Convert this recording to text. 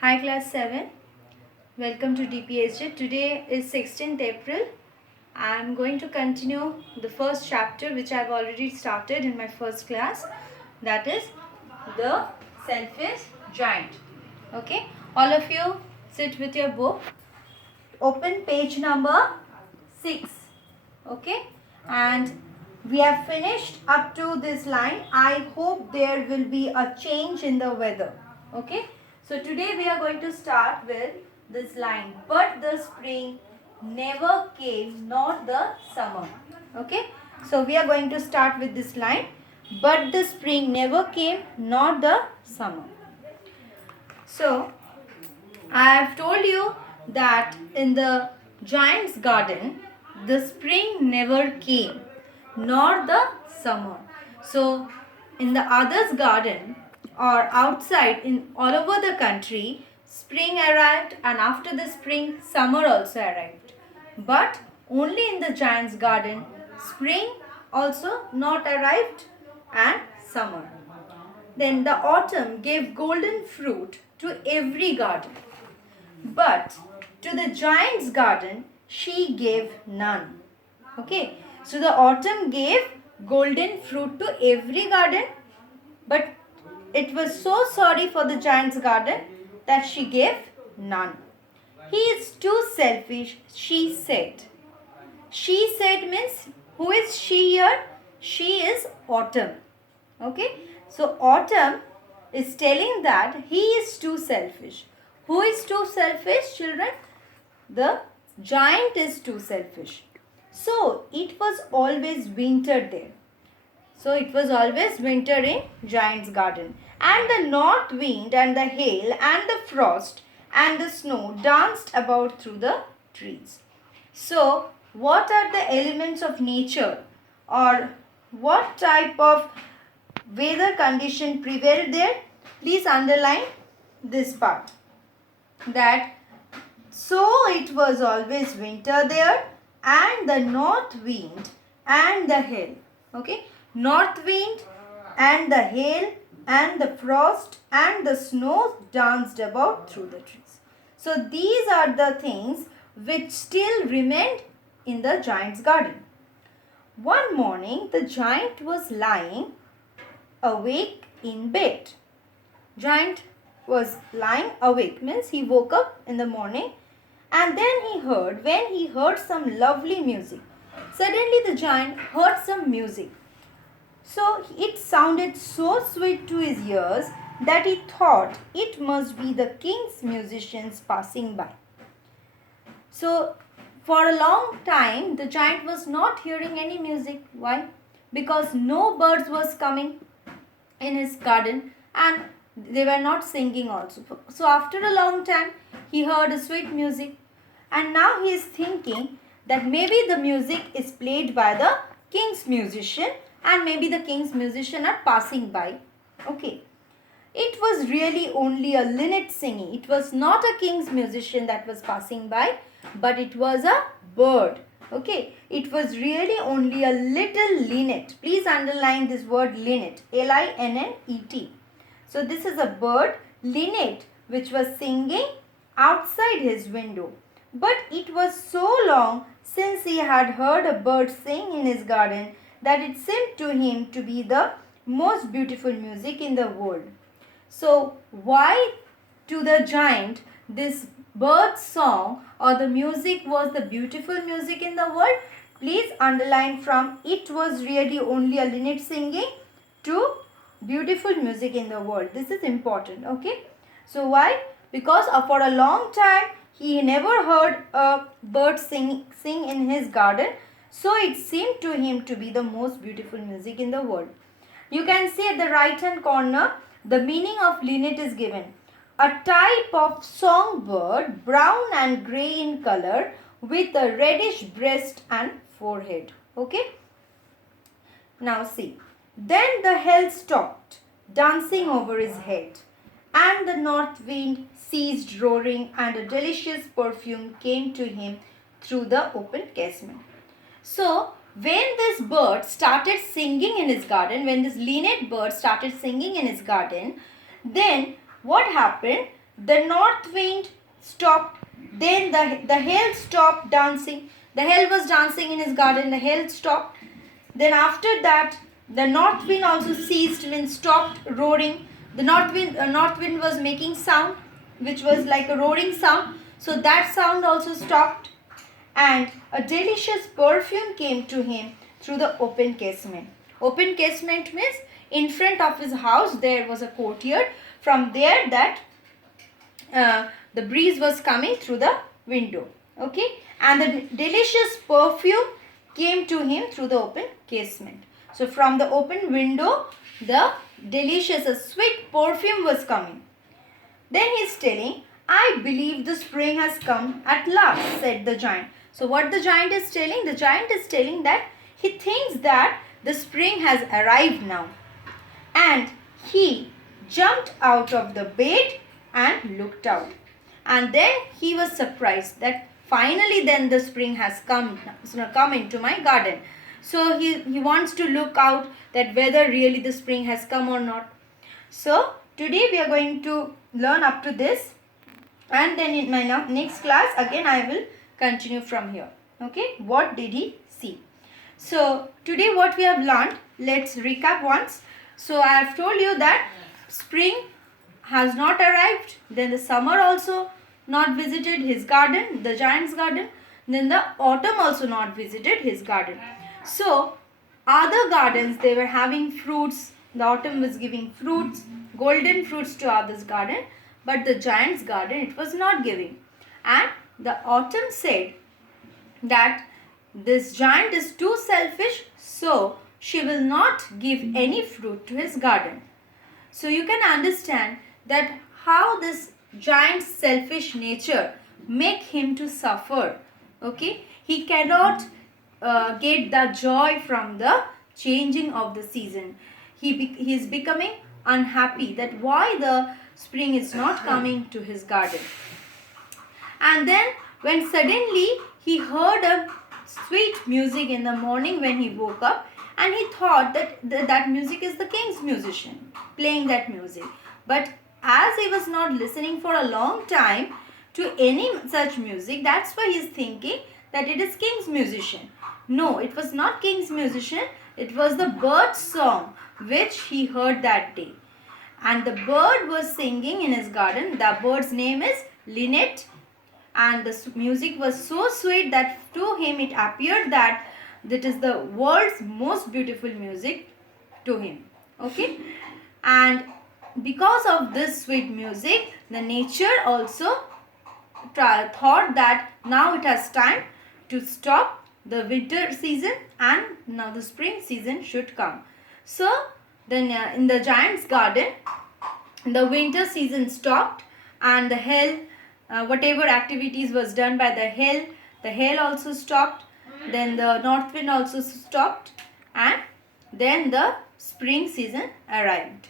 Hi class 7, welcome to DPSJ. Today is 16th April. I am going to continue the first chapter which I have already started in my first class, that is the selfish giant. Okay, all of you sit with your book, open page number 6. Okay, and we have finished up to this line. I hope there will be a change in the weather. Okay, so today we are going to start with this line, but the spring never came, not the summer. Okay, so we are going to start with this line, but the spring never came, not the summer. So I have told you that in the giant's garden, the spring never came, nor the summer. So, in the other's garden or outside in all over the country, spring arrived, and after the spring, summer also arrived. But only in the giant's garden, spring also not arrived and summer. Then the autumn gave golden fruit to every garden. But to the giant's garden, she gave none. Okay, so the autumn gave golden fruit to every garden, but it was so sorry for the giant's garden that she gave none. He is too selfish, she said. She said means, who is she here? She is Autumn. Okay, so Autumn is telling that he is too selfish. Who is too selfish, children? The giant is too selfish. So it was always winter there. So it was always winter in giant's garden. And the north wind and the hail and the frost and the snow danced about through the trees. So what are the elements of nature, or what type of weather condition prevailed there? Please underline this part, that so it was always winter there, and the north wind and the hail. Okay, north wind and the hail and the frost and the snow danced about through the trees. So these are the things which still remained in the giant's garden. One morning the giant was lying awake in bed. Giant was lying awake means he woke up in the morning, and then when he heard some lovely music. Suddenly the giant heard some music. So it sounded so sweet to his ears that he thought it must be the king's musicians passing by. So for a long time the giant was not hearing any music. Why? Because no birds was coming in his garden, and they were not singing also. So after a long time he heard a sweet music, and now he is thinking that maybe the music is played by the king's musician, and maybe the king's musician are passing by. Okay, it was really only a linnet singing. It was not a king's musician that was passing by, but it was a bird. Okay, it was really only a little linnet. Please underline this word linnet, Linnet. So this is a bird, linnet, which was singing outside his window. But it was so long since he had heard a bird sing in his garden that it seemed to him to be the most beautiful music in the world. So why to the giant this bird song or the music was the beautiful music in the world? Please underline from it was really only a linnet singing to beautiful music in the world. This is important. Okay, so why? Because for a long time he never heard a bird sing in his garden, so it seemed to him to be the most beautiful music in the world. You can see at the right hand corner the meaning of linnet is given. A type of songbird, brown and grey in color, with a reddish breast and forehead. Okay, now see. Then the hail stopped dancing over his head, and the north wind ceased roaring, and a delicious perfume came to him through the open casement. So when this bird started singing in his garden, when this linnet bird started singing in his garden, then what happened? the north wind stopped. Then the hail stopped dancing. The hail was dancing in his garden. The hail stopped. Then after that, the north wind also ceased, means stopped roaring. The north wind was making sound, which was like a roaring sound. So that sound also stopped. And a delicious perfume came to him through the open casement. Open casement means in front of his house there was a courtyard. From there the breeze was coming through the window. Okay, and the delicious perfume came to him through the open casement. So from the open window, the delicious, sweet perfume was coming. Then he is telling, I believe the spring has come at last, said the giant. So what the giant is telling? The giant is telling that he thinks that the spring has arrived now. And he jumped out of the bed and looked out. And then he was surprised that finally then the spring has come into my garden. So he wants to look out that whether really the spring has come or not. So today we are going to learn up to this, and then in my next class again I will continue from here. Okay, what did he see? So today what we have learned, let's recap once. So I have told you that spring has not arrived, then the summer also not visited his garden, the giant's garden, then the autumn also not visited his garden. So other gardens, they were having fruits, the autumn was giving fruits, golden fruits to others' garden, but the giant's garden it was not giving. And the autumn said that this giant is too selfish, so she will not give any fruit to his garden. So you can understand that how this giant's selfish nature make him to suffer. Okay, he cannot get the joy from the changing of the season. He is becoming unhappy that why the spring is not coming to his garden. And then when suddenly he heard a sweet music in the morning when he woke up, and he thought that that music is the king's musician playing that music. But as he was not listening for a long time to any such music, that's why he is thinking that it is king's musician. No, it was not king's musician. It was the bird's song which he heard that day. And the bird was singing in his garden. The bird's name is Linnet. And the music was so sweet that to him it appeared that that is the world's most beautiful music to him. Okay. And because of this sweet music, the nature also thought that now it has time to stop the winter season and now the spring season should come. So then in the giant's garden, the winter season stopped, and the hail, whatever activities was done by the hail also stopped. Then the north wind also stopped, and then the spring season arrived.